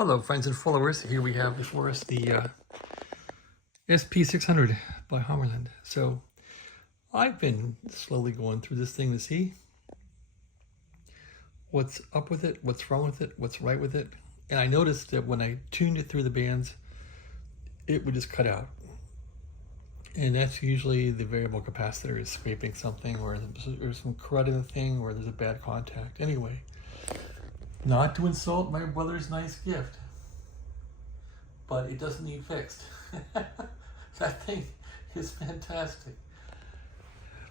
Hello friends and followers, here we have before us the SP-600 by Hammarlund. So I've been slowly going through this thing to see what's up with it, what's wrong with it, what's right with it. And I noticed that when I tuned it through the bands, it would just cut out. And that's usually the variable capacitor is scraping something, or there's some crud in the thing, or there's a bad contact. Anyway, not to insult my brother's nice gift, but it doesn't need fixed. That thing is fantastic.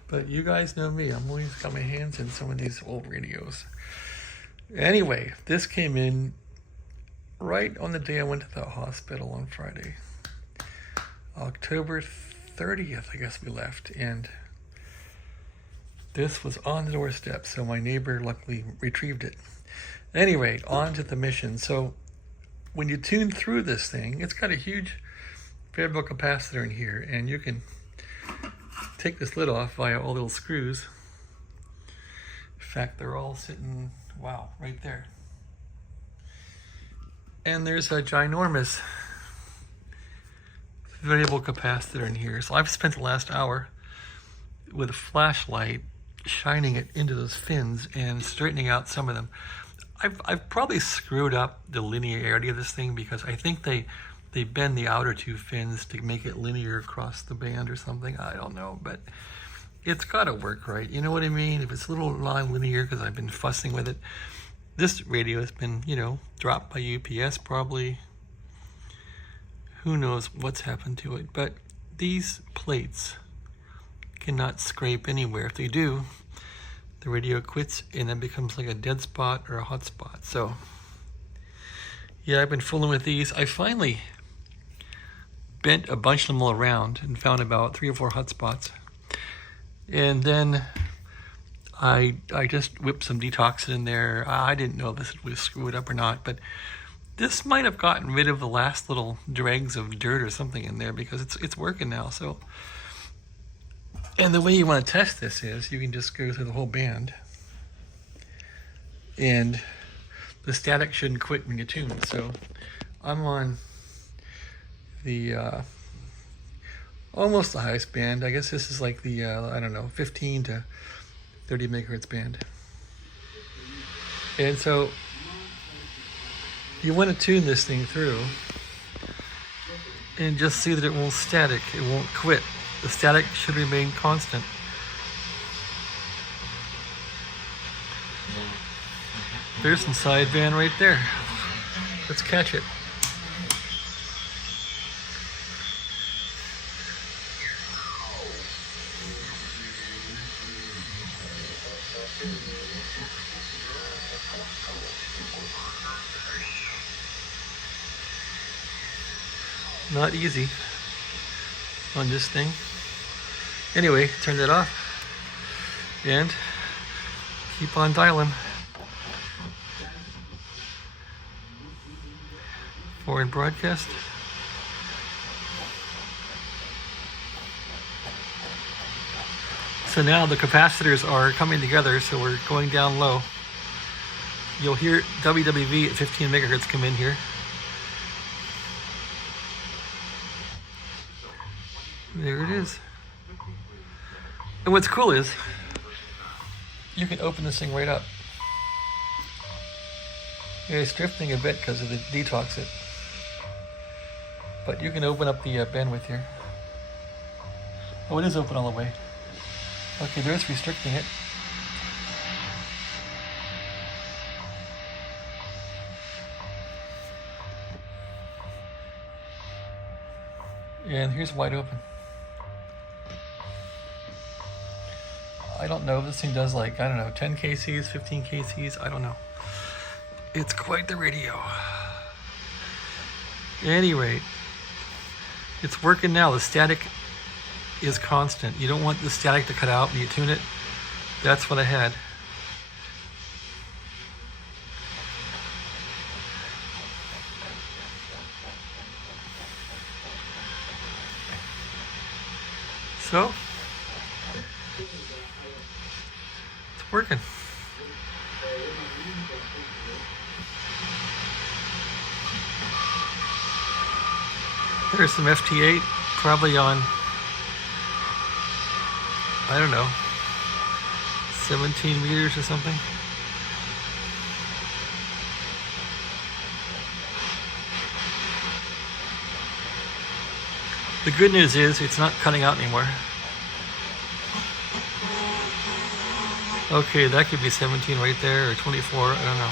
But you guys know me, I'm always got my hands in some of these old radios. Anyway, this came in right on the day I went to the hospital on Friday. October 30th, I guess we left, and this was on the doorstep, so my neighbor luckily retrieved it. Anyway, on to the mission. So when you tune through this thing, it's got a huge variable capacitor in here, and you can take this lid off via all little screws. In fact, they're all sitting, wow, right there. And there's a ginormous variable capacitor in here. So I've spent the last hour with a flashlight shining it into those fins and straightening out some of them. I've probably screwed up the linearity of this thing because I think they bend the outer two fins to make it linear across the band or something. I don't know, but it's got to work right. You know what I mean? If it's a little non-linear, because I've been fussing with it. This radio has been, dropped by UPS probably. Who knows what's happened to it, but these plates cannot scrape anywhere. If they do, the radio quits and it becomes like a dead spot or a hot spot. So yeah, I've been fooling with these. I finally bent a bunch of them all around and found about 3 or 4 hot spots. And then I just whipped some detoxin in there. I didn't know if this was screwed up or not, but this might have gotten rid of the last little dregs of dirt or something in there because it's working now. So, and the way you want to test this is you can just go through the whole band, and the static shouldn't quit when you tune. So I'm on the almost the highest band. I guess this is like the I don't know, 15 to 30 megahertz band. And so you want to tune this thing through and just see that it won't static, it won't quit. The static should remain constant. There's some sideband right there. Let's catch it. Not easy on this thing. Anyway, turn that off and keep on dialing. Foreign broadcast. So now the capacitors are coming together, so we're going down low. You'll hear WWV at 15 megahertz come in here. There it is. And what's cool is you can open this thing right up. It's drifting a bit because of the detox it. But you can open up the bandwidth here. Oh, it is open all the way. Okay, there's restricting it. And here's wide open. I don't know if this thing does like, 10 kcs, 15 kcs, I don't know. It's quite the radio. Anyway, it's working now. The static is constant. You don't want the static to cut out when you tune it. That's what I had. So, it's working. There's some FT8, probably on, I don't know, 17 meters or something. The good news is it's not cutting out anymore. Okay, that could be 17 right there, or 24, I don't know.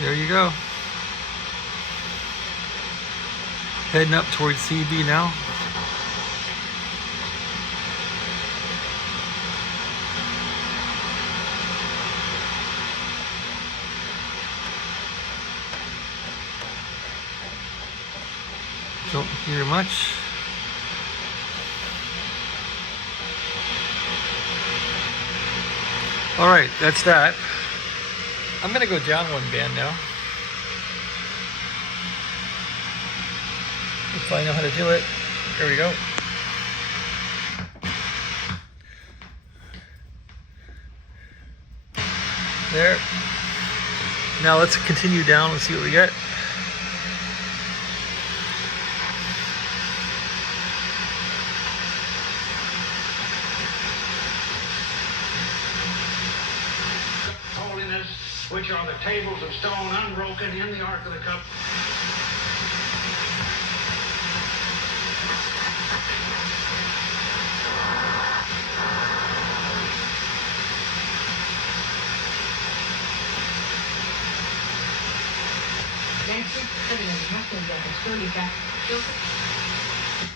There you go. Heading up towards CB now. Don't hear much. All right, that's that. I'm gonna go down one band now. If I know how to do it. There we go. There. Now let's continue down and see what we get. Which are the tables of stone unbroken in the Ark of the Covenant.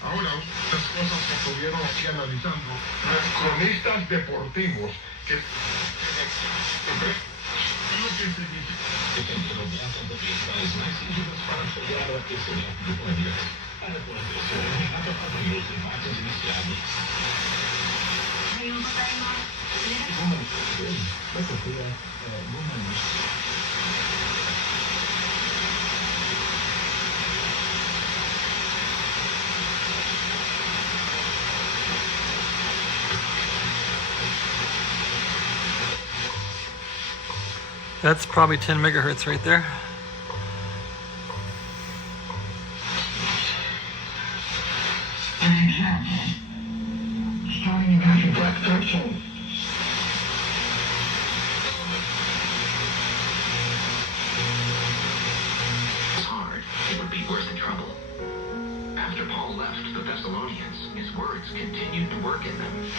Ahora, las cosas que estuvieron aquí analizando los cronistas deportivos que That's probably 10 megahertz right there. starting in half a black threshold. It's hard. It would be worse than trouble. After Paul left the Thessalonians, his words continued to work in them.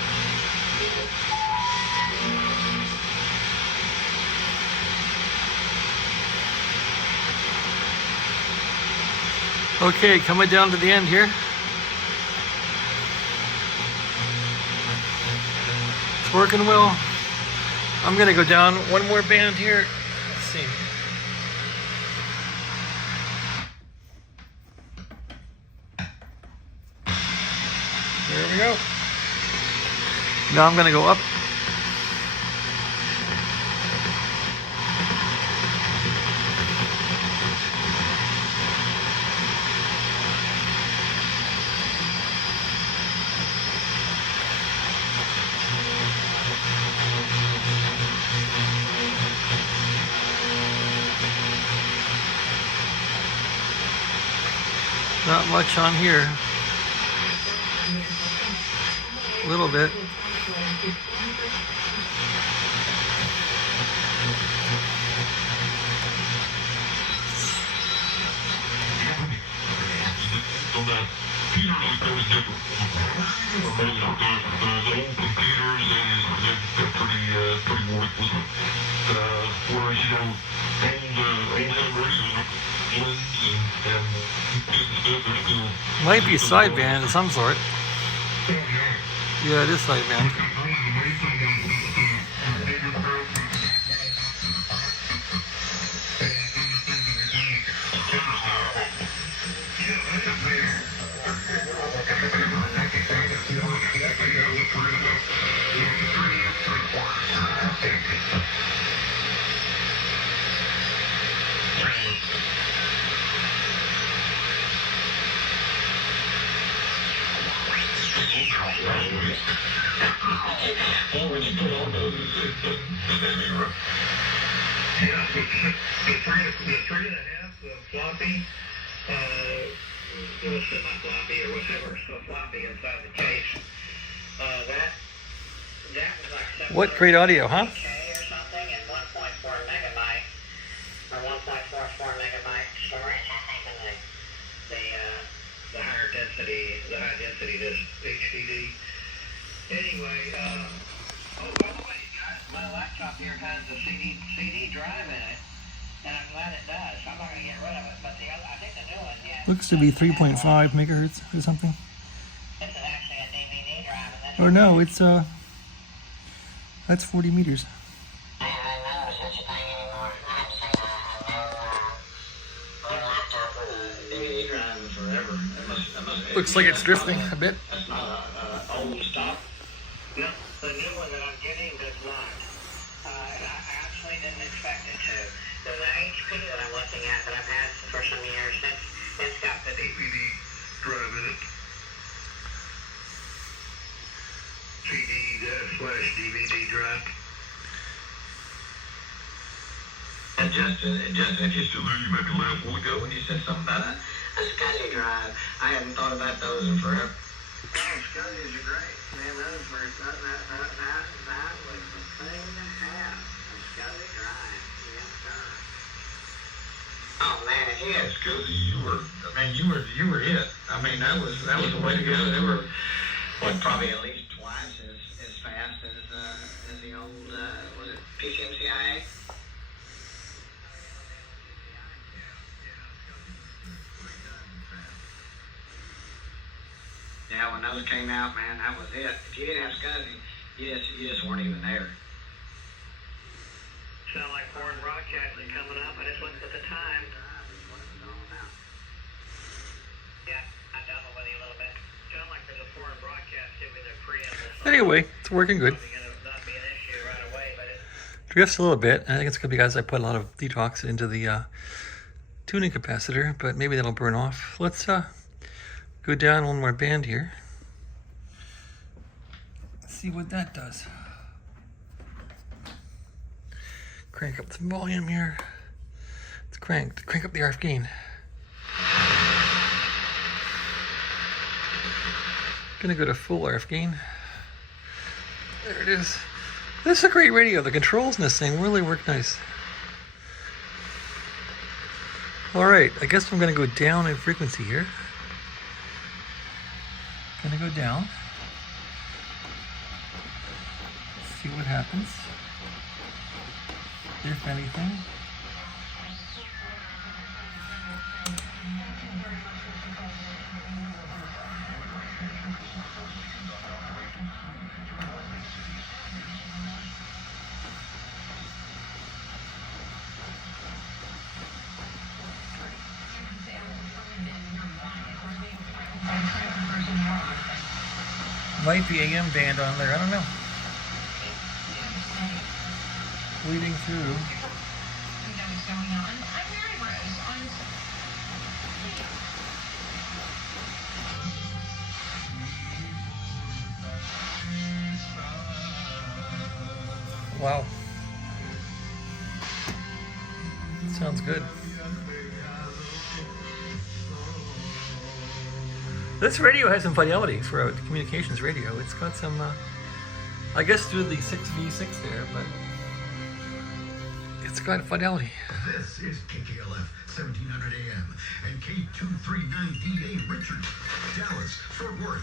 Okay, coming down to the end here. It's working well. I'm gonna go down one more band here. Let's see. There we go. Now I'm gonna go up. Not much on here. A little bit. Might be sideband of some sort. Yeah, it is sideband. Yeah, the 3.5 floppy it was semi-floppy or whatever, so floppy inside the case. That was like What great audio, huh? K or something, and 1.4 megabyte or 1.44 megabyte storage. I think in the high density disk HDD. Anyway, oh by the way, guys, my laptop here has a CD drive in it, and I'm glad it does. I'm not gonna get rid of it, but the other, I think the new one, yeah. Looks to be 3.5 megahertz or something. This is actually a DVD drive, and this Or no, it's that's 40 meters. I don't know such a thing anymore. I haven't seen a new laptop with a DVD drive in forever. That must Looks like it's drifting a bit. That's not old stock. No, the new one that I'm getting does not. I actually didn't expect it to. The HP that I'm looking at that I've had for some years, it's got the DVD drive in it. CD/DVD drive. And Justin, if you're still there, you made me laugh a while ago when you said something about a SCSI drive. I hadn't thought about those in forever. Oh, SCSIs are great. Man, those were, that was the thing to have. A SCSI drive. Yes, sir. Oh, man, if you had SCSI, you were it. I mean, that was the way to go. They were, probably at least twice as fast as the old, was it PCMCIA? Yeah, when those came out, man, that was it. If you didn't have SCSI, you just weren't even there. Sound like foreign broadcasting coming up. I just looked at the time. Yeah, I doubled with you a little bit. Sound like there's a foreign broadcast giving their preamble. Anyway, it's working good. Not be an issue right away, but it Drifts a little bit. I think it's good because I put a lot of detox into the tuning capacitor, but maybe that'll burn off. Let's go down one more band here. See what that does. Crank up the volume here. It's cranked. Crank up the RF gain. Gonna go to full RF gain. There it is. This is a great radio. The controls in this thing really work nice. Alright, I guess I'm gonna go down in frequency here. Gonna go down. See what happens. If anything. Might be AM band on there, I don't know. Leading through. Wow. Sounds good. This radio has some fidelity for a communications radio. It's got some, I guess through the 6V6 there, but it's got fidelity. This is KKLF 1700 AM and K239DA Richards, Dallas, Fort Worth.